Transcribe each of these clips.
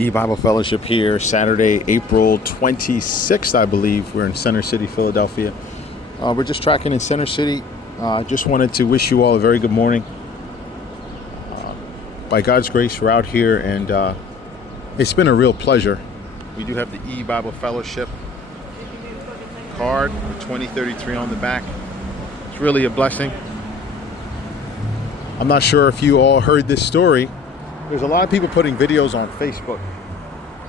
E-Bible Fellowship here, Saturday, April 26th, I believe. We're in Center City, Philadelphia. We're just tracking in Center City. I just wanted to wish you all a very good morning. By God's grace, we're out here, and it's been a real pleasure. We do have the E-Bible Fellowship card with 2033 on the back. It's really a blessing. I'm not sure if you all heard this story. There's a lot of people putting videos on Facebook.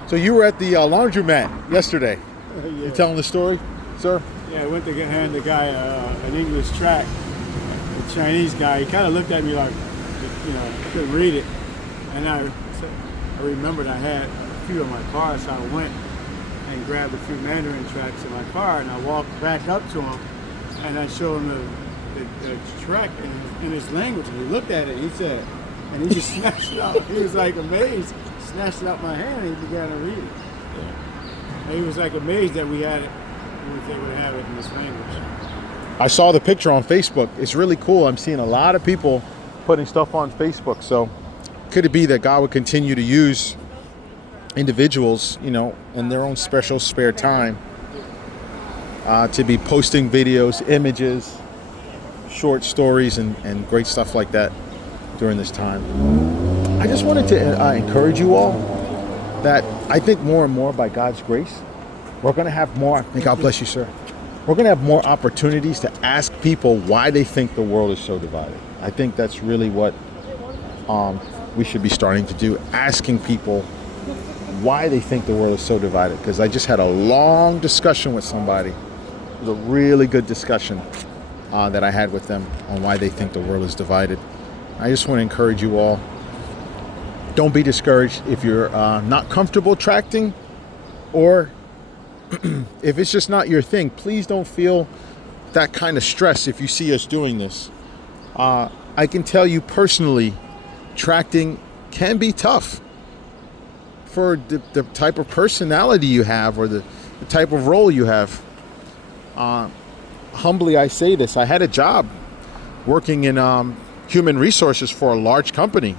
So you were at the laundromat yesterday. Yeah. You telling the story, sir? Yeah, I went to hand the guy an English tract, a Chinese guy. He kind of looked at me like, couldn't read it. And I remembered I had a few in my car, so I went and grabbed a few Mandarin tracts in my car, and I walked back up to him, and I showed him the tract in his language, and he looked at it, and he said, and he just snatched it out. He was like amazed, snatched it out my hand, and he began to read it. And he was like amazed that we had it, we was able to have it in this language. I saw the picture on Facebook. It's really cool. I'm seeing a lot of people putting stuff on Facebook. So could it be that God would continue to use individuals, in their own special spare time to be posting videos, images, short stories, and great stuff like that during this time. I just wanted to encourage you all that I think more and more by God's grace, we're going to have more, and God bless you, sir. We're going to have more opportunities to ask people why they think the world is so divided. I think that's really what we should be starting to do, asking people why they think the world is so divided. Because I just had a long discussion with somebody. It was a really good discussion that I had with them on why they think the world is divided. I just want to encourage you all. Don't be discouraged if you're not comfortable tracting, or if it's just not your thing. Please don't feel that kind of stress if you see us doing this. I can tell you personally, tracting can be tough for the type of personality you have, or the type of role you have. Humbly, I say this. I had a job working in human resources for a large company,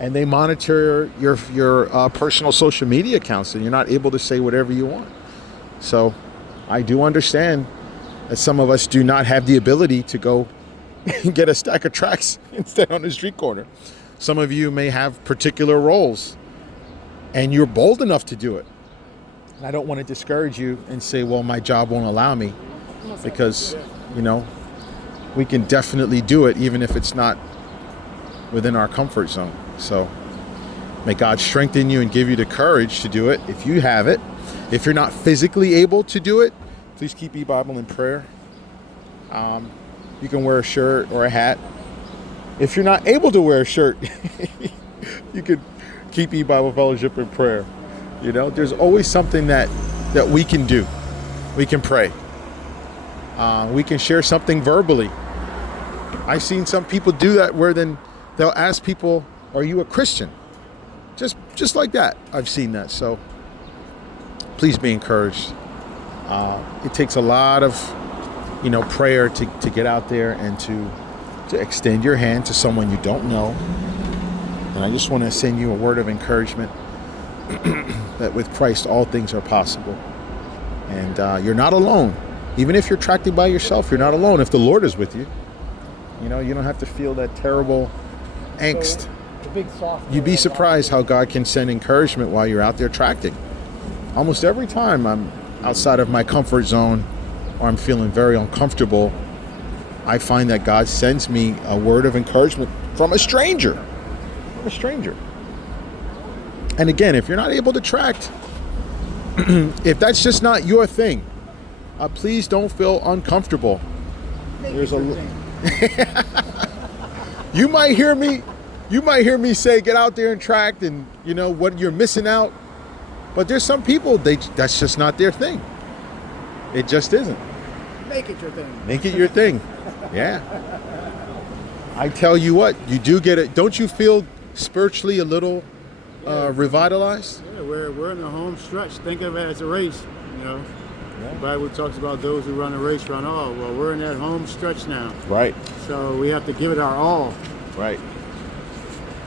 and they monitor your personal social media accounts, and you're not able to say whatever you want. So I do understand that some of us do not have the ability to go and get a stack of tracts and stand on the street corner. Some of you may have particular roles, and you're bold enough to do it. And I don't want to discourage you and say, well, my job won't allow me, because, we can definitely do it even if it's not within our comfort zone. So may God strengthen you and give you the courage to do it if you have it. If you're not physically able to do it, please keep E-Bible in prayer. You can wear a shirt or a hat. If you're not able to wear a shirt, you could keep E-Bible Fellowship in prayer. There's always something that we can do. We can pray. We can share something verbally. I've seen some people do that, where then they'll ask people, are you a Christian? Just like that. I've seen that. So please be encouraged. It takes a lot of, prayer to get out there and to extend your hand to someone you don't know. And I just want to send you a word of encouragement that with Christ, all things are possible. And you're not alone. Even if you're tracking by yourself, you're not alone. If the Lord is with you, you don't have to feel that terrible angst. You'd be surprised how God can send encouragement while you're out there tracting. Almost every time I'm outside of my comfort zone, or I'm feeling very uncomfortable, I find that God sends me a word of encouragement from a stranger. And again, if you're not able to tract, if that's just not your thing, please don't feel uncomfortable. There's You might hear me say, get out there and tract, and what you're missing out. But there's some people, that's just not their thing. It just isn't. Make it your thing. Make it your thing. Yeah. I tell you what, you do get it. Don't you feel spiritually a little revitalized? Yeah, we're in the home stretch. Think of it as a race, Yeah. The Bible talks about those who run a race run all. Well, we're in that home stretch now. Right. So we have to give it our all. Right.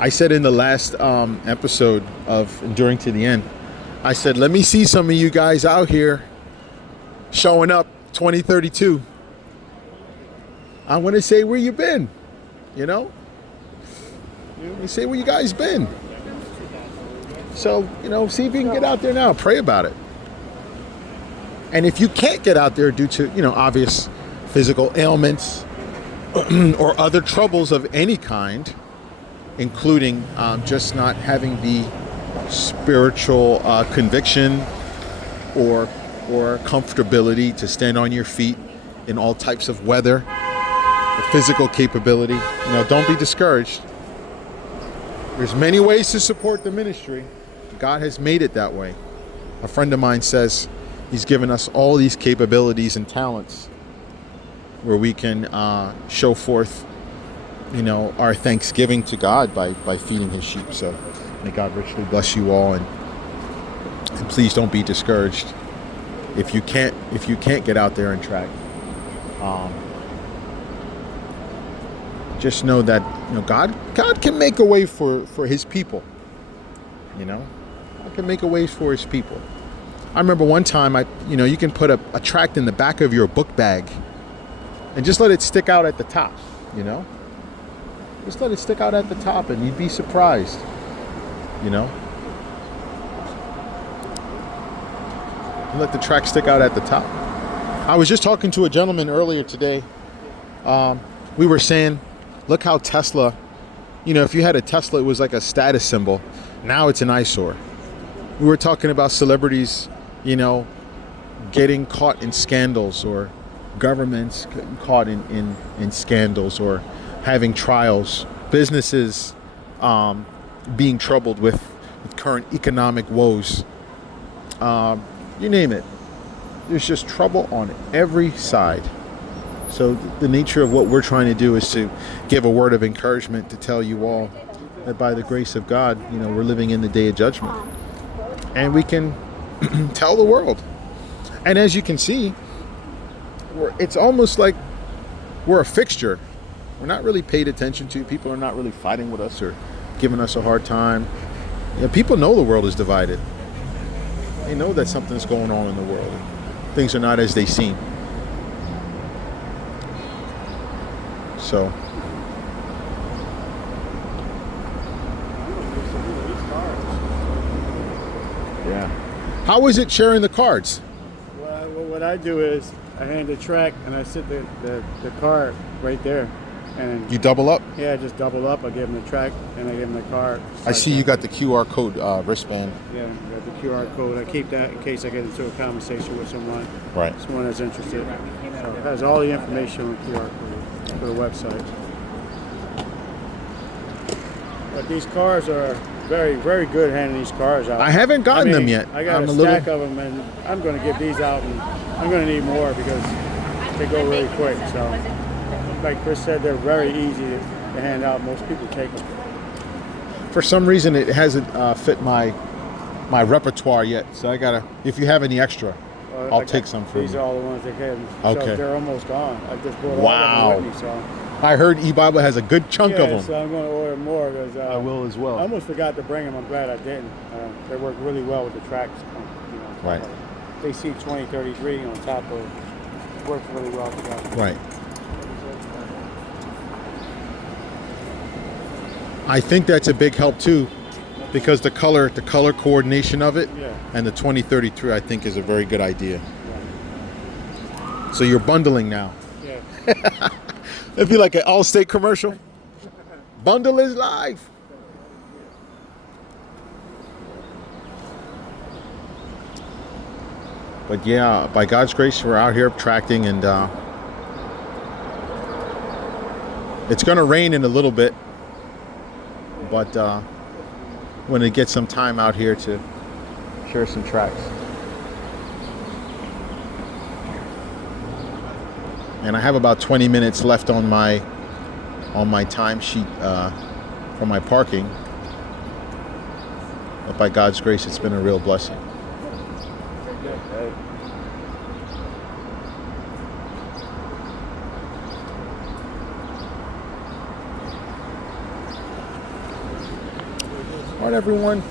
I said in the last episode of Enduring to the End, I said, let me see some of you guys out here showing up 2032. I want to say where you been, you know? Let me say where you guys been. So, see if you can get out there now. Pray about it. And if you can't get out there due to, obvious physical ailments or other troubles of any kind, including just not having the spiritual conviction or comfortability to stand on your feet in all types of weather, the physical capability, don't be discouraged. There's many ways to support the ministry. God has made it that way. A friend of mine says he's given us all these capabilities and talents where we can show forth, our thanksgiving to God by feeding his sheep. So may God richly bless you all, and please don't be discouraged if you can't get out there and track. Just know that God can make a way for his people. God can make a way for his people. I remember one time you can put a tract in the back of your book bag and just let it stick out at the top, Just let it stick out at the top and you'd be surprised, Let the tract stick out at the top. I was just talking to a gentleman earlier today. We were saying, look how Tesla, if you had a Tesla, it was like a status symbol. Now it's an eyesore. We were talking about celebrities, getting caught in scandals, or governments getting caught in scandals, or having trials, businesses being troubled with current economic woes. You name it. There's just trouble on every side. So the nature of what we're trying to do is to give a word of encouragement to tell you all that by the grace of God, we're living in the day of judgment. And we can tell the world. And as you can see, it's almost like we're a fixture. We're not really paid attention to. People are not really fighting with us or giving us a hard time. People know the world is divided. They know that something's going on in the world. Things are not as they seem. So, yeah. How is it sharing the cards? Well, what I do is I hand the track and I sit the card right there. And you double up? Yeah, I just double up. I give them the track and I give them the card. I see you got the QR code wristband. Yeah, I got the QR code. I keep that in case I get into a conversation with someone. Right. Someone that's interested. So it has all the information on the QR code for the website. But these cars are very, very good handing these cars out. I haven't gotten them yet. I got a stack of them, and I'm going to give these out, and I'm going to need more because they go really quick. So, like Chris said, they're very easy to hand out. Most people take them. For some reason, it hasn't fit my repertoire yet. So I gotta. If you have any extra, I'll take some for you. These are all the ones they came. Okay. So they're almost gone. I just bought wow. all of them with me, so. I heard E-Bible has a good chunk of them. So I'm going to order more because I will as well. I almost forgot to bring them. I'm glad I didn't. They work really well with the tracks. Right. They see 2033 on top of. Works really well together. Right. I think that's a big help too, because the color coordination of it, and the 2033 I think is a very good idea. Yeah. So you're bundling now. Yeah. It'd be like an Allstate commercial. Bundle is life. But yeah, by God's grace, we're out here tracting, and it's going to rain in a little bit. But when it gets some time out here to share some tracks. And I have about 20 minutes left on my timesheet for my parking. But by God's grace, it's been a real blessing. right, everyone.